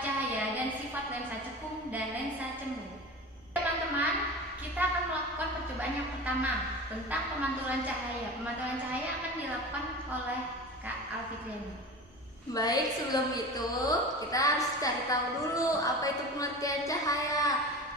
cahaya dan sifat lensa cekung dan lensa cembung. Teman-teman, kita akan melakukan percobaan yang pertama tentang pemantulan cahaya. Pemantulan cahaya akan dilakukan oleh Kak Alfitriani. Baik, sebelum itu kita harus cari tahu dulu apa itu pengertian cahaya.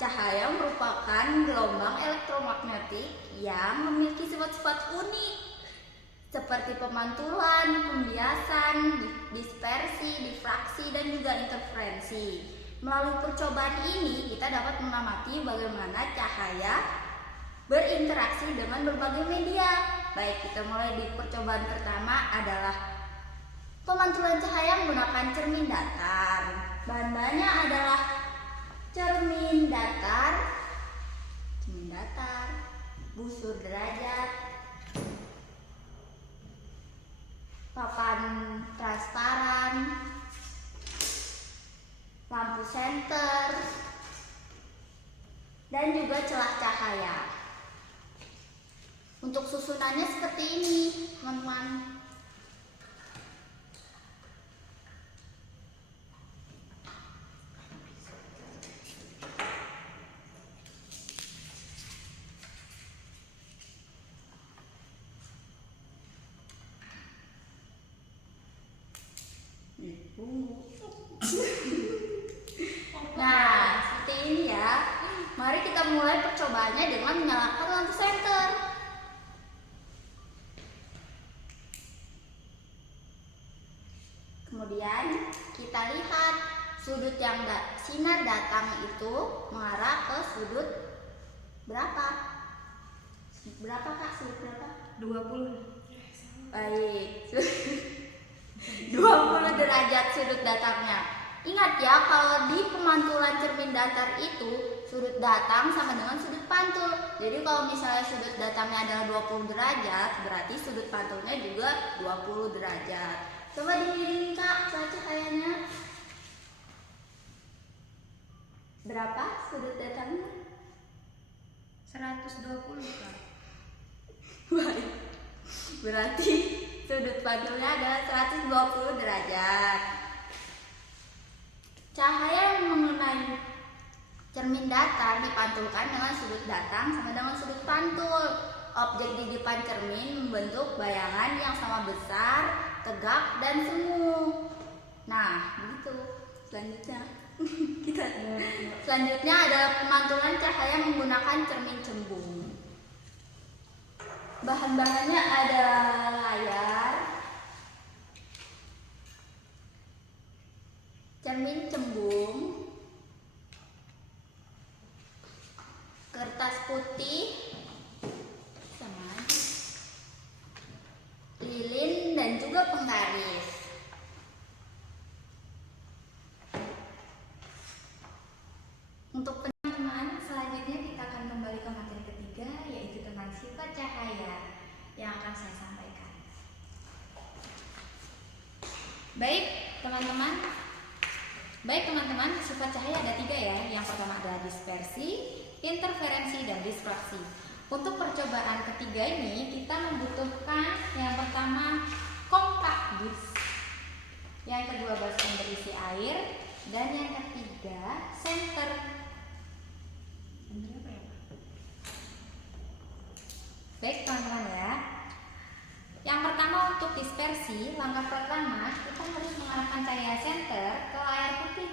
Cahaya merupakan gelombang elektromagnetik yang memiliki sifat-sifat unik seperti pemantulan, pembiasan, dispersi, difraksi, dan juga interferensi. Melalui percobaan ini kita dapat mengamati bagaimana cahaya berinteraksi dengan berbagai media. Baik, kita mulai di percobaan pertama adalah pemantulan cahaya menggunakan cermin datar. Bahan-bahannya adalah cermin datar, busur derajat, papan transparan, lampu senter, dan juga celah cahaya. Untuk susunannya seperti ini, teman-teman. Nah, seperti ini ya. Mari kita mulai percobaannya dengan menyalakan lampu senter. Kemudian kita lihat sudut yang sinar datang itu mengarah ke sudut berapa? Berapa Kak? Sudut berapa? 20. Baik. 20 derajat sudut datangnya. Ingat ya, kalau di pemantulan cermin datar itu sudut datang sama dengan sudut pantul. Jadi kalau misalnya sudut datangnya adalah 20 derajat, berarti sudut pantulnya juga 20 derajat. Coba dilihat Kak, cahayanya. Berapa sudut datangnya? 120 Kak. Baik. Berarti sudut pantulnya adalah 120 derajat. Cahaya yang mengenai cermin datar dipantulkan dengan sudut datang sama dengan sudut pantul. Objek di depan cermin membentuk bayangan yang sama besar, tegak, dan semu. Nah, begitu. Selanjutnya adalah pemantulan cahaya menggunakan cermin cembung. Bahan-bahannya ada layar, cermin cembung, kertas putih, lilin, dan juga penggaris. Untuk teman-teman, selanjutnya kita akan kembali ke materi ketiga, yaitu tentang sifat cahaya yang akan saya sampaikan. Baik teman-teman, sifat cahaya ada 3 ya. Yang pertama adalah dispersi, interferensi, dan difraksi. Untuk percobaan ketiga ini kita membutuhkan yang pertama kompak disk, yang kedua baskom berisi air, dan yang ketiga senter. Baik teman-teman ya. Yang pertama untuk dispersi, langkah pertama kita harus mengarahkan cahaya senter ke layar putih.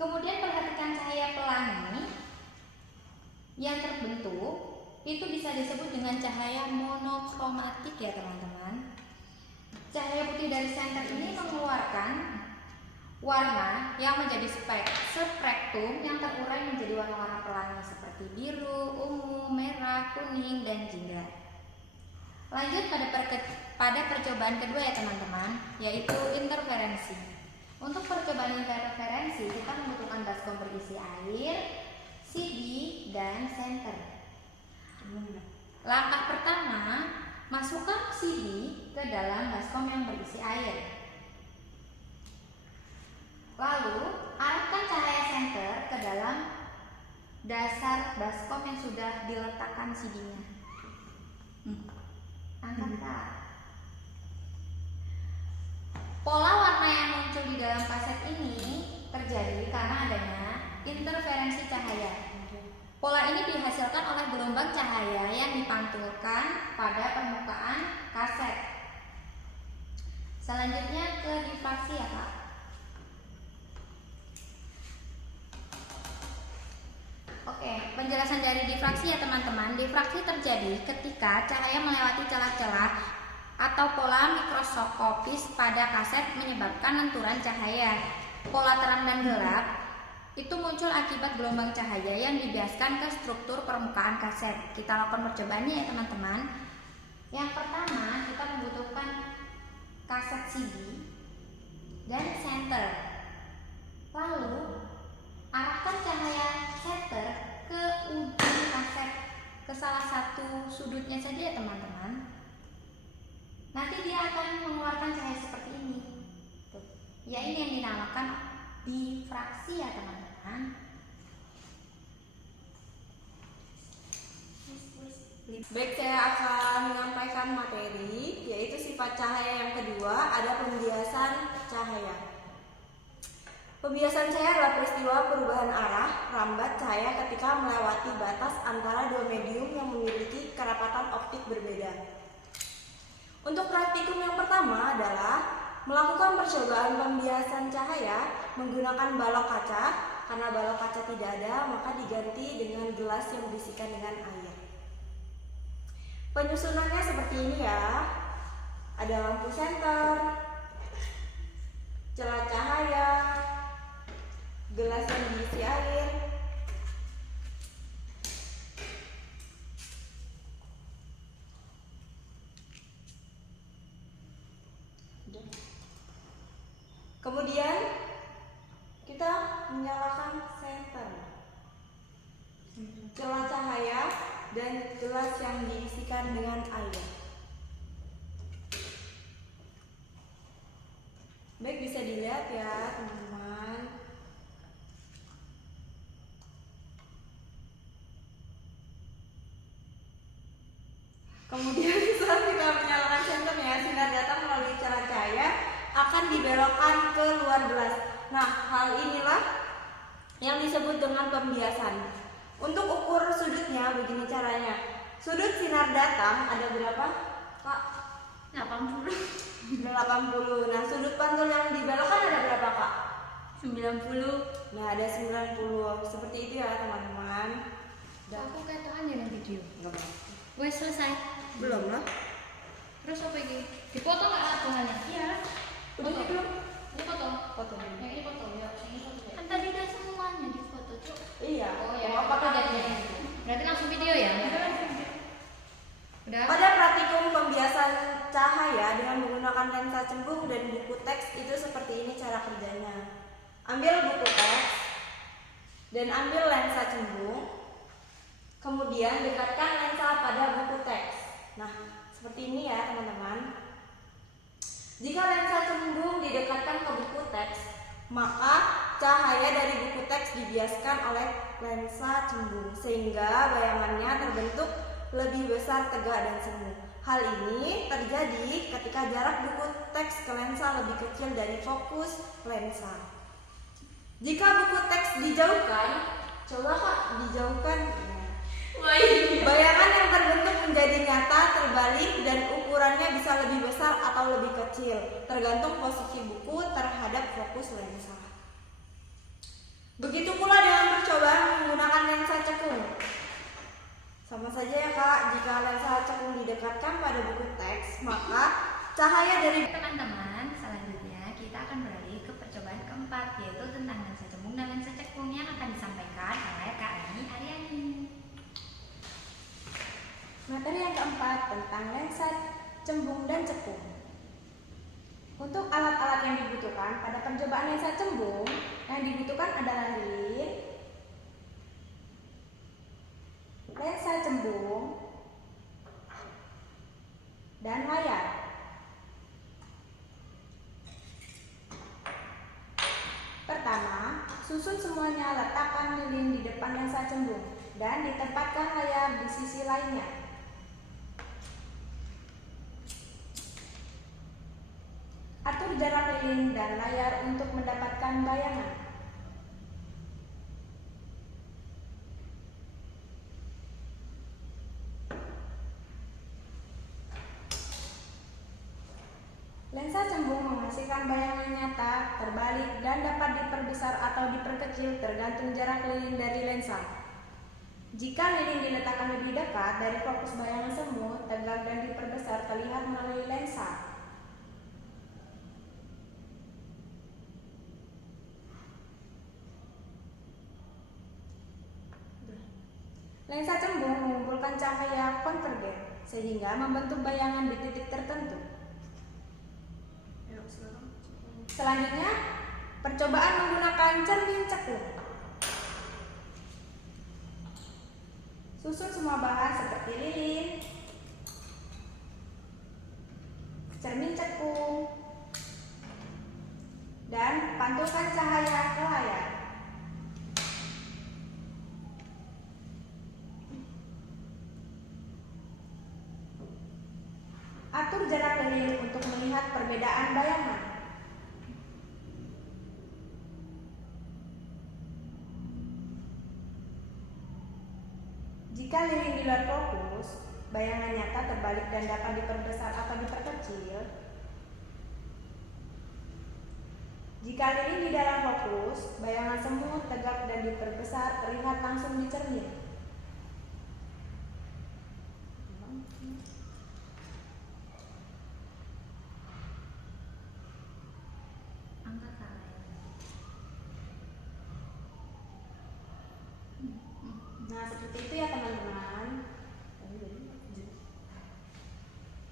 Kemudian perhatikan cahaya pelangi yang terbentuk, itu bisa disebut dengan cahaya monokromatik ya teman-teman. Cahaya putih dari senter ini mengeluarkan warna yang menjadi spektrum yang terurai menjadi warna-warna pelangi seperti biru, ungu, merah, kuning, dan jingga. Lanjut pada percobaan kedua ya teman-teman, yaitu interferensi. Untuk percobaan interferensi kita membutuhkan baskom berisi air, CD, dan senter. Langkah pertama, masukkan CD ke dalam baskom yang berisi air. Lalu arahkan cahaya senter ke dalam dasar baskom yang sudah diletakkan CD-nya. Angkat Kak. Pola warna yang muncul di dalam kaset ini terjadi karena adanya interferensi cahaya. Pola ini dihasilkan oleh gelombang cahaya yang dipantulkan pada permukaan kaset. Selanjutnya ke difraksi ya Kak. Oke, penjelasan dari difraksi ya teman-teman. Difraksi terjadi ketika cahaya melewati celah-celah atau pola mikroskopis pada kaset menyebabkan lenturan cahaya. Pola terang dan gelap itu muncul akibat gelombang cahaya yang dibiaskan ke struktur permukaan kaset. Kita lakukan percobaannya ya teman-teman. Yang pertama, kita membutuhkan kaset CD dan senter. Lalu arahkan cahaya senter ke ujung kaset, ke salah satu sudutnya saja ya teman-teman. Nanti dia akan mengeluarkan cahaya seperti ini. Tuh. Ya, ini yang dinamakan difraksi ya teman-teman. Baik, saya akan menyampaikan materi, yaitu sifat cahaya yang kedua, ada pembiasan cahaya. Pembiasan cahaya adalah peristiwa perubahan arah rambat cahaya ketika melewati batas antara dua medium yang memiliki kerapatan optik berbeda. Untuk praktikum yang pertama adalah melakukan percobaan pembiasan cahaya menggunakan balok kaca. Karena balok kaca tidak ada, maka diganti dengan gelas yang berisikan dengan air. Penyusunannya seperti ini ya. Ada lampu senter, celah cahaya, gelas yang diisi air, kemudian kita menyalakan senter, celah cahaya, dan gelas yang diisikan dengan air. Baik, bisa dilihat ya teman-teman. Kemudian setelah kita menyalakan senternya, sinar datang melalui celah cahaya akan dibelokkan ke luar gelas. Nah, hal inilah yang disebut dengan pembiasan. Untuk ukur sudutnya begini caranya. Sudut sinar datang ada berapa, Kak? 80. 80. Nah, sudut pantul yang dibelokkan ada berapa, Kak? 90. Nah, ada 90. Seperti itu ya, teman-teman. Aku kayak tuh aja video. Enggak apa-apa. Wes selesai. Belum lah. Terus apa lagi? Dipoto nggak aturannya? Iya. Udah sih belum? Ini foto. Foto dulu. Yang ini foto ya. Yang ini foto. Ya. Kan tadi udah semuanya di foto, Cuk. Iya. Oh ya. Apakah jadinya? Berarti langsung video ya? Udah. Pada praktikum pembiasan cahaya dengan menggunakan lensa cembung dan buku teks itu seperti ini cara kerjanya. Ambil buku teks dan ambil lensa cembung. Kemudian dekatkan lensa pada buku teks. Nah, seperti ini ya teman-teman. Jika lensa cembung didekatkan ke buku teks, maka cahaya dari buku teks dibiaskan oleh lensa cembung sehingga bayangannya terbentuk lebih besar, tegak, dan semu. Hal ini terjadi ketika jarak buku teks ke lensa lebih kecil dari fokus lensa. Jika buku teks dijauhkan, coba Kak dijauhkan. Bayangan yang terbentuk menjadi nyata, terbalik, dan ukurannya bisa lebih besar atau lebih kecil, tergantung posisi buku terhadap fokus lensa. Begitu pula dengan percobaan menggunakan lensa cekung. Sama saja ya Kak, jika lensa cekung didekatkan pada buku teks, maka cahaya dari Teman-teman, selanjutnya kita akan beralih ke percobaan keempat, yaitu tentang lensa cembung dan lensa cekung yang akan disampaikan oleh Kak Ani Aryani. Materi yang keempat tentang lensa cembung dan cekung. Untuk alat-alat yang dibutuhkan pada percobaan lensa cembung, yang dibutuhkan adalah lilin, lensa cembung, dan layar. Pertama, susun semuanya, letakkan lilin di depan lensa cembung dan ditempatkan layar di sisi lainnya. Atur Atur jarak lilin dan layar untuk mendapatkan bayangan. Lensa cembung menghasilkan bayangan nyata, terbalik, dan dapat diperbesar atau diperkecil tergantung jarak lilin dari lensa. Jika lilin diletakkan lebih dekat dari fokus bayangan semu, tegak dan diperbesar terlihat melalui lensa. Lensa cembung mengumpulkan cahaya konvergen sehingga membentuk bayangan di titik tertentu. Selanjutnya, percobaan menggunakan cermin cekung. Susun semua bahan seperti lilin, cermin cekung, dan pantulkan cahaya ke layar. Atur jarak lilin untuk melihat perbedaan bayangan. Jika lilin di luar fokus, bayangan nyata terbalik dan dapat diperbesar atau diperkecil. Jika lilin di dalam fokus, bayangan semu, tegak, dan diperbesar terlihat langsung di cermin. Nah, seperti itu ya teman-teman.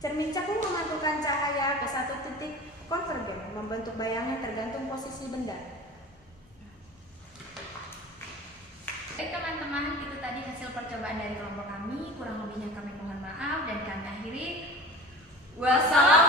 Cermin cekung memantulkan cahaya ke satu titik konvergen, membentuk bayangan tergantung posisi benda. Baik teman-teman, itu tadi hasil percobaan dari kelompok kami. Kurang lebihnya kami mohon maaf dan kami akhiri. Wassalam.